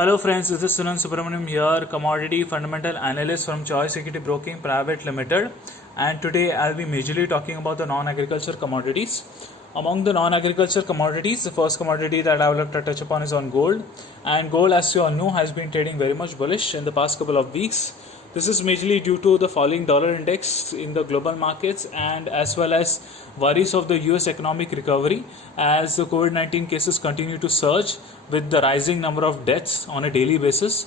Hello friends, this is Sunan Subramaniam here, commodity fundamental analyst from Choice Equity Broking Private Limited, and today I'll be majorly talking about the non-agriculture commodities. Among the non-agriculture commodities, the first commodity that I would like to touch upon is on gold, and gold, as you all know, has been trading very much bullish in the past couple of weeks. This is majorly due to the falling dollar index in the global markets and as well as worries of the US economic recovery as the COVID-19 cases continue to surge with the rising number of deaths on a daily basis.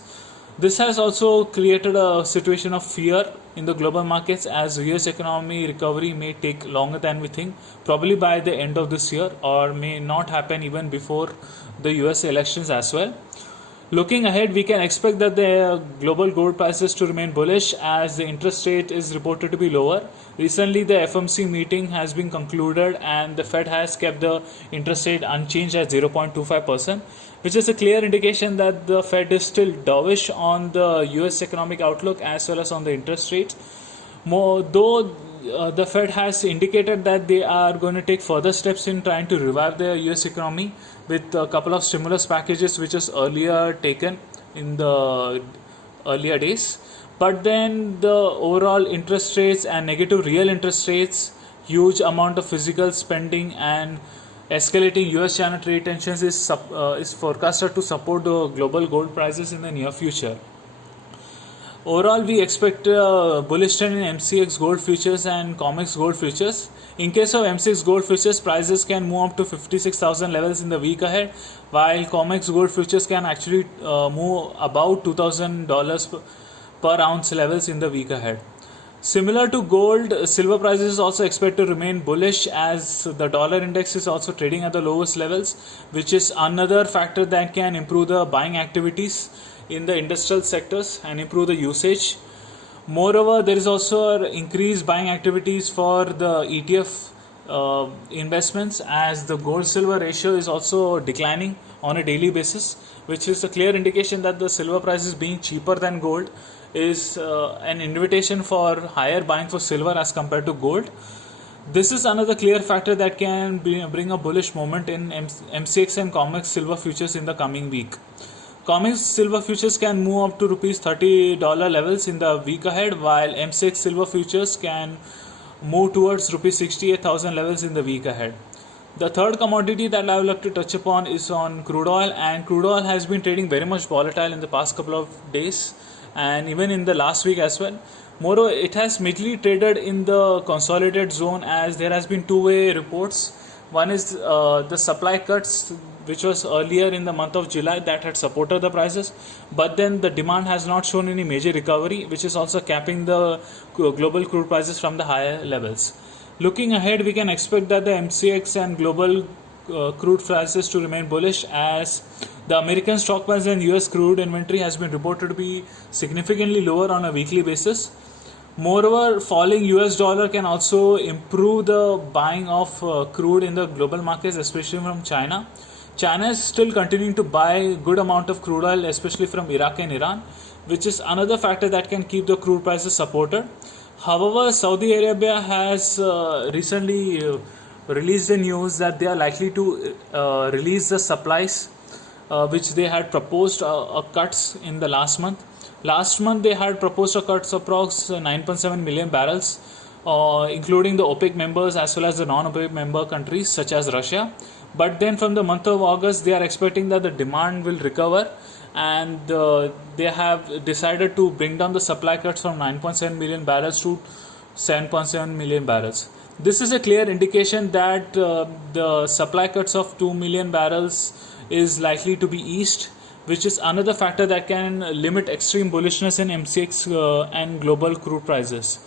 This has also created a situation of fear in the global markets as US economy recovery may take longer than we think, probably by the end of this year, or may not happen even before the US elections as well. Looking ahead, we can expect that the global gold prices to remain bullish as the interest rate is reported to be lower. Recently, the FOMC meeting has been concluded and the Fed has kept the interest rate unchanged at 0.25%, which is a clear indication that the Fed is still dovish on the US economic outlook as well as on the interest rates. Though the Fed has indicated that they are going to take further steps in trying to revive the US economy with a couple of stimulus packages which was earlier taken in the earlier days. But then the overall interest rates and negative real interest rates, huge amount of physical spending and escalating US China trade tensions is forecasted to support the global gold prices in the near future. Overall, we expect a bullish trend in MCX gold futures and COMEX gold futures. In case of MCX gold futures, prices can move up to 56,000 levels in the week ahead, while COMEX gold futures can actually move about $2,000 per ounce levels in the week ahead. Similar to gold, silver prices also expect to remain bullish as the dollar index is also trading at the lowest levels, which is another factor that can improve the buying activities in the industrial sectors and improve the usage. Moreover, there is also increased buying activities for the ETF investments as the gold silver ratio is also declining on a daily basis, which is a clear indication that the silver prices being cheaper than gold is an invitation for higher buying for silver as compared to gold. This is another clear factor that can bring a bullish moment in MCX and COMEX silver futures in the coming week. COMEX silver futures can move up to rupees $30 levels in the week ahead, while MCX silver futures can move towards rupees 68,000 levels in the week ahead. The third commodity that I would like to touch upon is on crude oil, and crude oil has been trading very much volatile in the past couple of days and even in the last week as well. Moreover, it has majorly traded in the consolidated zone as there has been two-way reports. One is the supply cuts, which was earlier in the month of July, that had supported the prices, but then the demand has not shown any major recovery, which is also capping the global crude prices from the higher levels. Looking ahead, we can expect that the MCX and global crude prices to remain bullish as the American stock price and US crude inventory has been reported to be significantly lower on a weekly basis. Moreover, falling US dollar can also improve the buying of crude in the global markets, especially from China. China is still continuing to buy a good amount of crude oil, especially from Iraq and Iran, which is another factor that can keep the crude prices supported. However, Saudi Arabia has recently released the news that they are likely to release the supplies which they had proposed cuts in the last month. Last month they had proposed a cuts of approx 9.7 million barrels, including the OPEC members as well as the non-OPEC member countries such as Russia. But then from the month of August, they are expecting that the demand will recover, and they have decided to bring down the supply cuts from 9.7 million barrels to 7.7 million barrels. This is a clear indication that the supply cuts of 2 million barrels is likely to be eased, which is another factor that can limit extreme bullishness in MCX and global crude prices.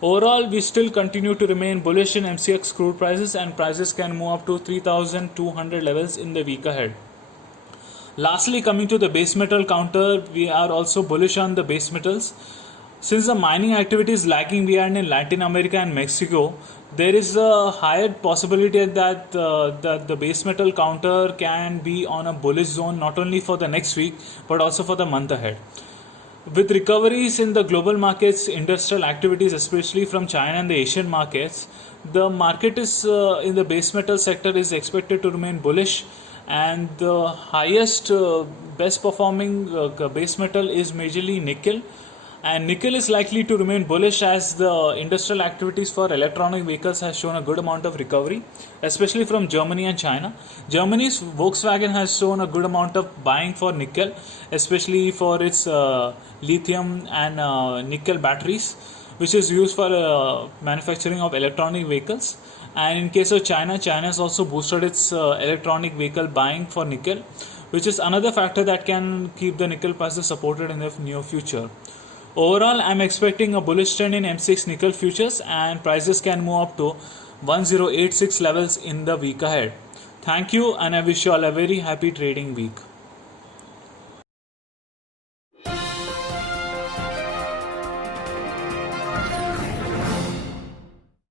Overall, we still continue to remain bullish in MCX crude prices, and prices can move up to 3,200 levels in the week ahead. Lastly, coming to the base metal counter, we are also bullish on the base metals. Since the mining activity is lagging behind in Latin America and Mexico, there is a higher possibility that the base metal counter can be on a bullish zone not only for the next week but also for the month ahead. With recoveries in the global markets, industrial activities, especially from China and the Asian markets, the market is in the base metal sector is expected to remain bullish and the highest best performing base metal is majorly nickel, and nickel is likely to remain bullish as the industrial activities for electronic vehicles has shown a good amount of recovery, especially from Germany and China. Germany's Volkswagen has shown a good amount of buying for nickel, especially for its lithium and nickel batteries, which is used for manufacturing of electronic vehicles. And in case of China, China has also boosted its electronic vehicle buying for nickel, which is another factor that can keep the nickel prices supported in the near future. Overall, I'm expecting a bullish trend in M6 nickel futures, and prices can move up to 1086 levels in the week ahead. Thank you, and I wish you all a very happy trading week.